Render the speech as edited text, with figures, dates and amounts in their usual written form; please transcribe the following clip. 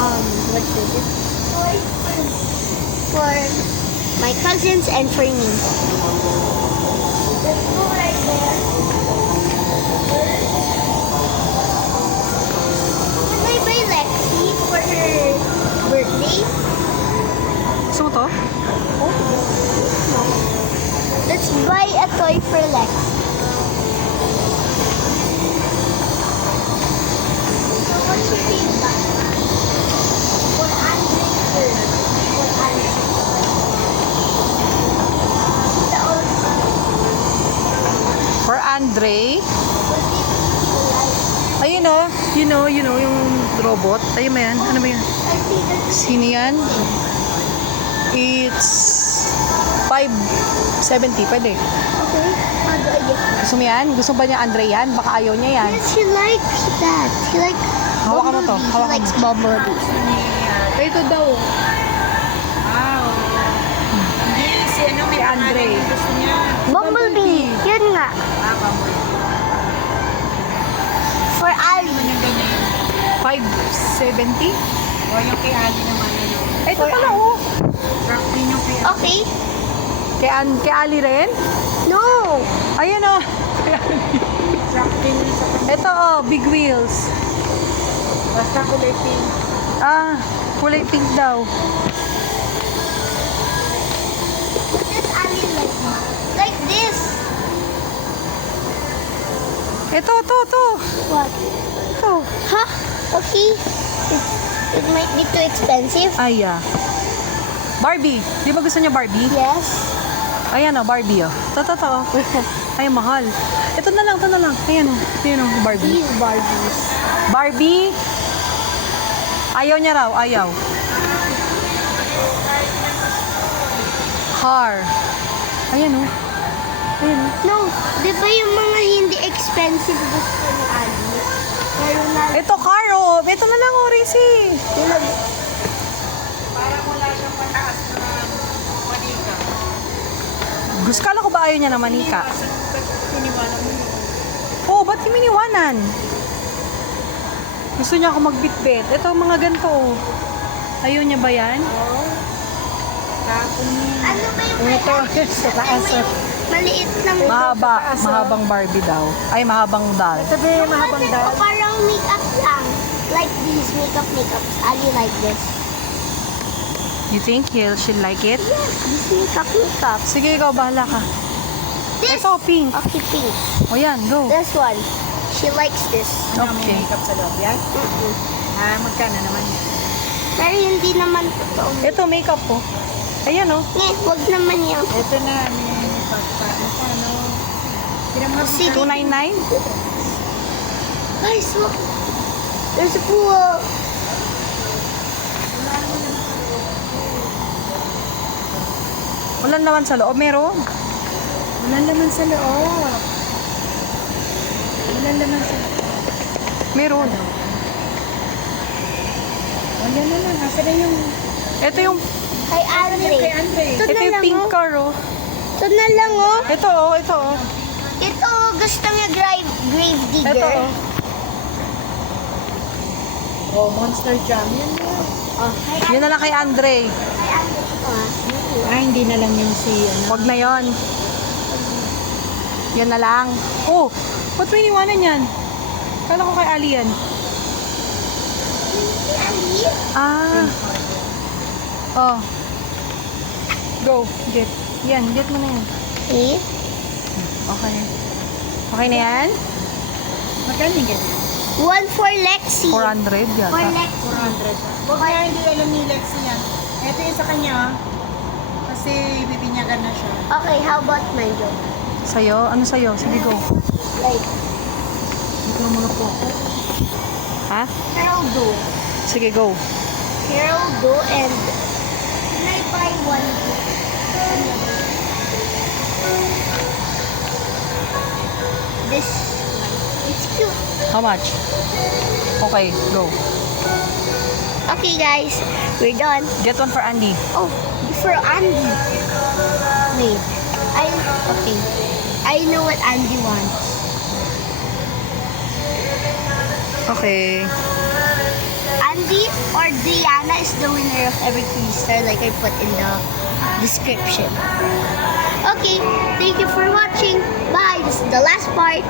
what is it? For my cousins and for me. Let's go right there. Can I buy Lexi for her birthday? Gusto mo to? Oh, no. Let's buy a toy for Lex. So what should we buy? For Andre. For Andre. The old For Andre. what did you like? Ayun o. You know, yung robot. Ayun ba yan? Ano ba yan? I think that's Sino yan? It's 570. Pwede. okay. How do I get that? Gusto mo yan? Gusto ba niya Andre yan? Baka ayaw niya yan. Yes, she likes that. She likes Hawakan mo to. Bumblebee. She Hawakan likes mo. Bumblebee. Ito daw. Wow. Hindi, si ano, may Si Andre. pangalan yung gusto niya. Bumblebee. Yun nga. Bumblebee. For Ali. Ano yung ganyan? 570? O yung kay Ali naman, ano. Ito pala oh. Rock din yung kay Ali. Okay. Kay Ali rin? No. Ayun oh. Rock din yung sa kanya. Ito oh, big wheels. Basta kulay pink. Ah, kulay pink daw. What does Ali like? Like this. Ito. What? Ito. Huh? Okay. It might be too expensive. Ay, Barbie. Di ba gusto niya Barbie? Yes. Ayan oh, Barbie oh. Ito. Ay, mahal. Ito na lang. Ayan oh, Barbie. These Barbies. Barbie. Ayaw niya raw, ayaw. Car. Ayan oh. No. Di ba yung mga hindi expensive gusto ni Ali? Pero na... Ito car oh. Ito na lang oh, Risi. Parang wala siyang mataas na manika. Gusto kala ko ba ayaw niya na manika? Iniwanan mo yun. Oh, ba't yung miniwanan? Gusto niya ako magbitbit. Ito mga ganito oh. Ayaw niya ba yan? Tapon niya. Ano ba yung Ito, sa taas. Ano yung maliit lang? Mahabang Barbie daw. Ay, mahabang doll. Sabi, mahabang Ano daw. to, parang makeup lang. Like these makeups. Ali like this. You think she'll like it? Yes, this makeup. Sige, ikaw, bahala ka. This. Ito, pink. Okay, pink. O yan, go. This one. She likes this. Ano, may Okay. makeup sa loob yan? Magkano naman yan? Pero hindi naman totoo. Ito, makeup po. Ayan oh. Wag naman yan. Ito na, may magkano. Pinamahal mo Si- ka. 299? Guys, look. There's a pool. Wala naman sa loob. Meron. Wala naman sa loob. Wala naman sa loob. Meron. Wala naman. Asa na yung... Ito yung, Kay Andre. Kay Andre. Ito ito na yung lang, pink oh. car oh. Ito na lang, oh. Ito oh, ito oh. Ito, gusto niya grave digger. Ito oh. Oh, Monster Jam. Yan na. Oh, kay Yun na lang kay Andre. Kay Andre ito, ah. Hindi na lang yung si, ano. Wag na yon. Yan na lang. Oh, ba't may iniwanan yan? Kala ko kay Ali yan. Si Ali? Ah. Oh. Go, get. Yan, get mo na yan. Eh? Okay. Okay na yan? Magkano yung ganyan? One for Lexi. 400 For yata. Lexi. 400. Huwag na, hindi alam ni Lexi yan. Ito yung sa kanya, ah. Kasi bibinyagan na siya. Okay, how about mango? Sa'yo? Ano sa'yo? Sige, go. Like, Ito ang mga poko. Ha? Carol Do. Sige, go. Carol Do and... Can I buy one? This one. It's cute. How much? Okay, go. Okay, guys. We're done. Get one for Andy. Oh, for Andy. Wait. Okay. I know what Andy wants. Okay. Andy or Diana is the winner of every 3-star like I put in the description. Okay, thank you for watching. Bye. This is the last part.